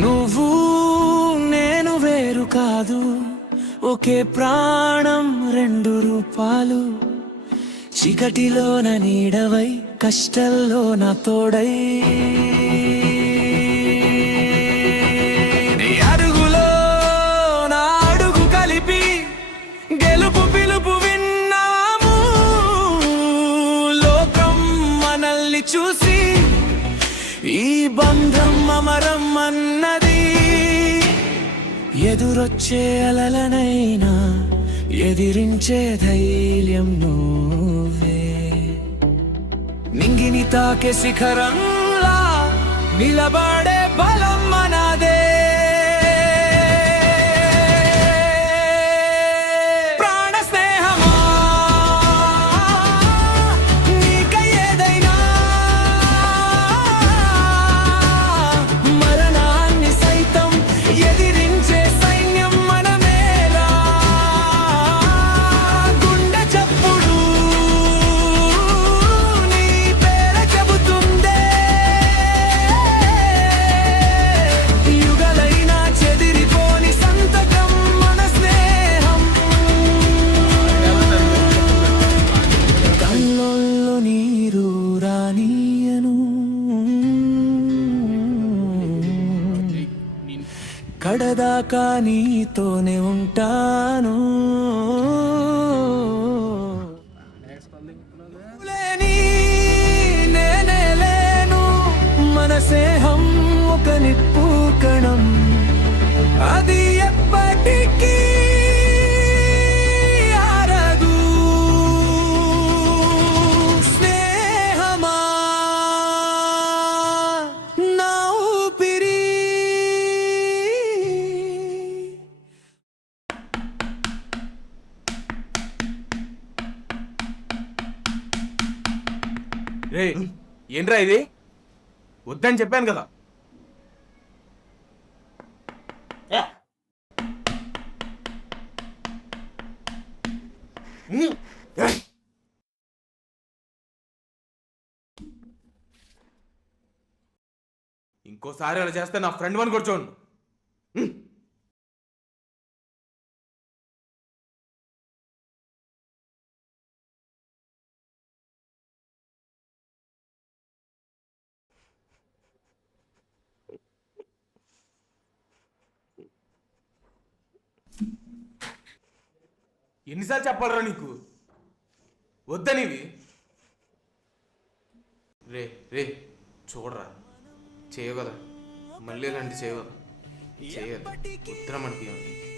నువ్వు నేను వేరు కాదు, ఒకే ప్రాణం రెండు రూపాలు. చీకటిలోన నీడవై, కష్టంలో నా తోడై, నీ అడుగులో నా అడుగు కలిపి గెలుపు పిలుపు విన్నాము. లోకం మనల్ని చూసి ఈ బంధం అమరం అన్నది. ఎదురొచ్చే అలలనైనా ఎదిరించే ధైర్యం నువ్వే. నింగిని తాకే శిఖరంలా నిలబడే బలం మనదే. ప్రాణ స్నేహమా నీకై ఏదైనా, మరణాన్ని సైతం ఎదిరించే సైన్యం మనమేలా. గుండె చప్పుడు నీ పేర చెబుతుందే, యుగలైనా చెదిరిపోని సంతకం మన స్నేహం. కళ్ళల్లో నీరు రానియను, కడదాకా నీతోనే ఉంటాను. లేని నేనే లేను, మన స్నేహం ఒక నిప్పు కణం, అది ఎప్పటికీ ఆరదు. స్నేహమా నా ఊపిరి. రే ఏంట్రా ఇది? వద్దని చెప్పాను కదా. ఇంకోసారి అలా చేస్తే నా ఫ్రెండ్ వన్ కూడా చూడండి. ఎన్నిసార్లు చెప్పాలరా నీకు వద్దనివి? రే రే చూడరా, చేయగలరా? మళ్ళీ ఇలాంటి చేయగలరా? చేయాలి. ఉత్తరం అనిపించాలి.